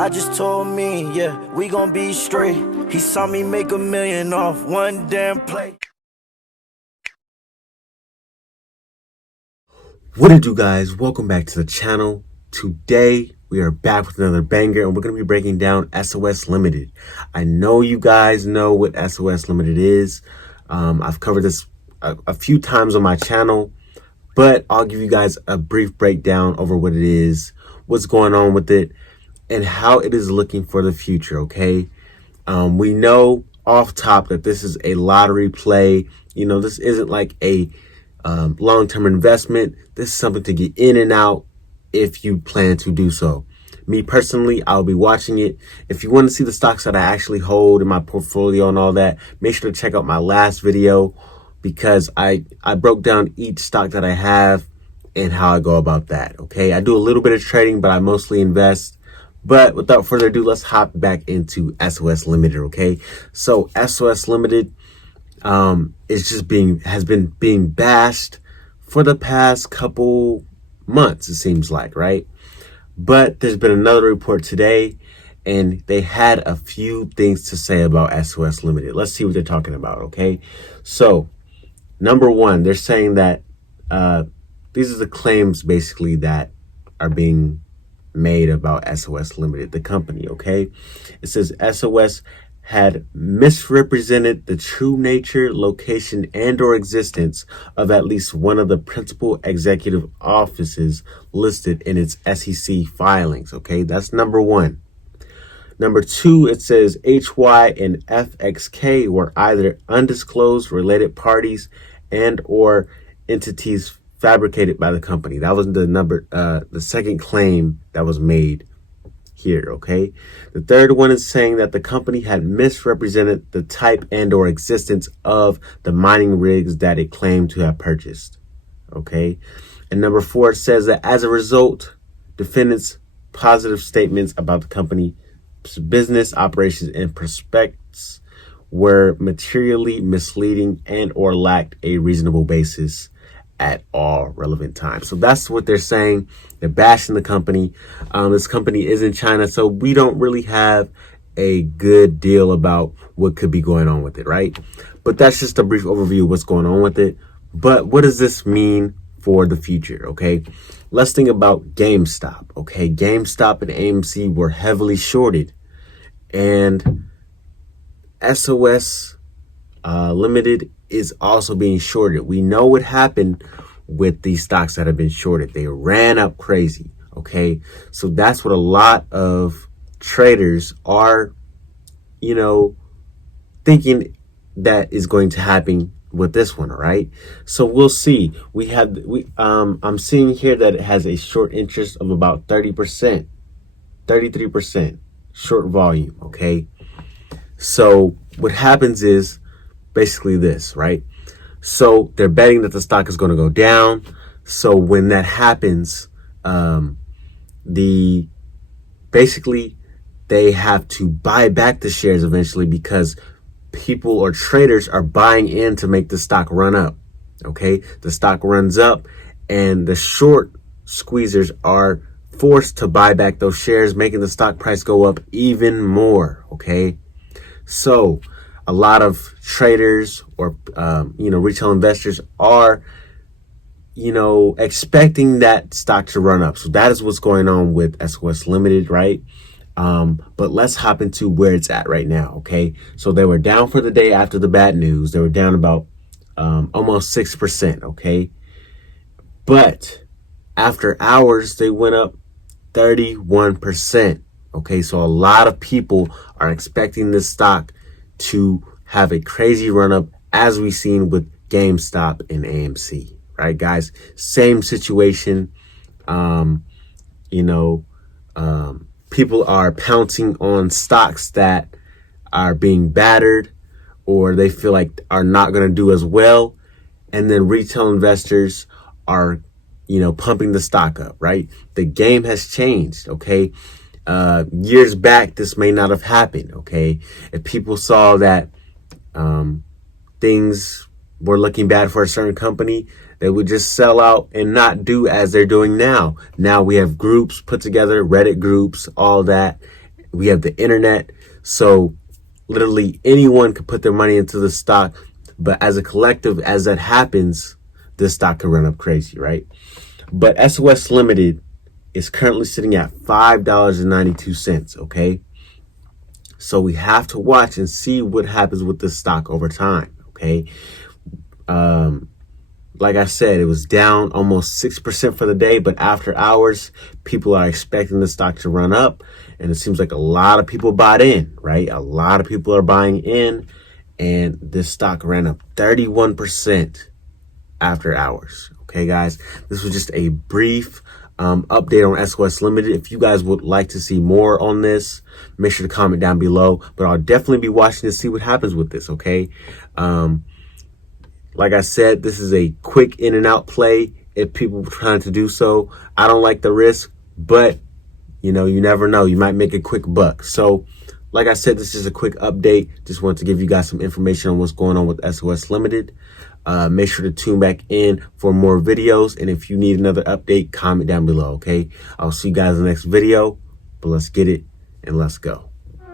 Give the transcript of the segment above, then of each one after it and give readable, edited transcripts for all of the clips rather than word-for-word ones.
I just told me, yeah, we gon' be straight. He saw me make $1 million off one damn play. What it do, guys? Welcome back to the channel. Today we are back with another banger, and we're going to be breaking down SOS Limited. I know you guys know what SOS Limited is. I've covered this a few times on my channel, but I'll give you guys a brief breakdown over what it is, what's going on with it, and how it is looking for the future. Okay, we know off top that this is a lottery play. You know, this isn't like a long-term investment. This is something to get in and out if you plan to do so. Me personally, I'll be watching it. If you want to see the stocks that I actually hold in my portfolio and all that, make sure to check out my last video, because I broke down each stock that I have and how I go about that. Okay, I do a little bit of trading, but I mostly invest. But without further ado, let's hop back into SOS Limited. Okay, so SOS Limited has been being bashed for the past couple months, it seems like, right? But there's been another report today, and they had a few things to say about SOS Limited. Let's see what they're talking about. Okay, so number one, they're saying that these are the claims basically that are being made about SOS Limited, the company. Okay, it says SOS had misrepresented the true nature, location, and or existence of at least one of the principal executive offices listed in its SEC filings. Okay, that's number one. Number two, it says HY and FXK were either undisclosed related parties and or entities fabricated by the company. That was the second claim that was made here. Okay, the third one is saying that the company had misrepresented the type and or existence of the mining rigs that it claimed to have purchased. Okay, and number four, it says that as a result, defendants' positive statements about the company's business operations and prospects were materially misleading and or lacked a reasonable basis at all relevant times. So that's what they're saying. They're bashing the company. This company is in China, so we don't really have a good deal about what could be going on with it, right? But that's just a brief overview of what's going on with it. But what does this mean for the future? Okay, let's think about GameStop. Okay, GameStop and AMC were heavily shorted, and SOS Limited is also being shorted. We know what happened with these stocks that have been shorted. They ran up crazy. Okay, so that's what a lot of traders are, thinking that is going to happen with this one. All right, so we'll see. I'm seeing here that it has a short interest of about 30%, 33% short volume. Okay, so what happens is basically this, right? So they're betting that the stock is going to go down. So when that happens, basically they have to buy back the shares eventually, because people or traders are buying in to make the stock run up. Okay, the stock runs up, and the short squeezers are forced to buy back those shares, making the stock price go up even more. Okay, so a lot of traders or retail investors are expecting that stock to run up. So that is what's going on with SOS Limited, right? But let's hop into where it's at right now. Okay, so they were down for the day after the bad news. They were down about almost 6%. Okay, but after hours they went up 31%. Okay, so a lot of people are expecting this stock to have a crazy run up, as we've seen with GameStop and AMC, right, guys? Same situation. People are pouncing on stocks that are being battered or they feel like are not going to do as well. And then retail investors are, pumping the stock up, right? The game has changed. Okay. Years back, this may not have happened. Okay, if people saw that things were looking bad for a certain company, they would just sell out and not do as they're doing now. Now we have groups put together, Reddit groups, all that, We have the internet. So literally anyone could put their money into the stock. But as a collective, as that happens, this stock can run up crazy, right? But SOS Limited is currently sitting at $5.92, okay? So we have to watch and see what happens with this stock over time, okay? Like I said, it was down almost 6% for the day, but after hours, people are expecting the stock to run up, and it seems like a lot of people bought in, right? A lot of people are buying in, and this stock ran up 31% after hours. Okay, guys, this was just a brief update on SOS Limited. If you guys would like to see more on this, make sure to comment down below, but I'll definitely be watching to see what happens with this, okay? Like I said, this is a quick in and out play if people are trying to do so. I don't like the risk, but you know, you never know. You might make a quick buck. So like I said, this is a quick update. Just wanted to give you guys some information on what's going on with SOS Limited. Make sure to tune back in for more videos. And if you need another update, comment down below, okay? I'll see you guys in the next video, but let's get it and let's go.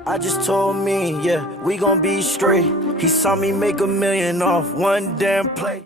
I just told me, yeah, we gon' be straight. He saw me make $1 million off one damn play.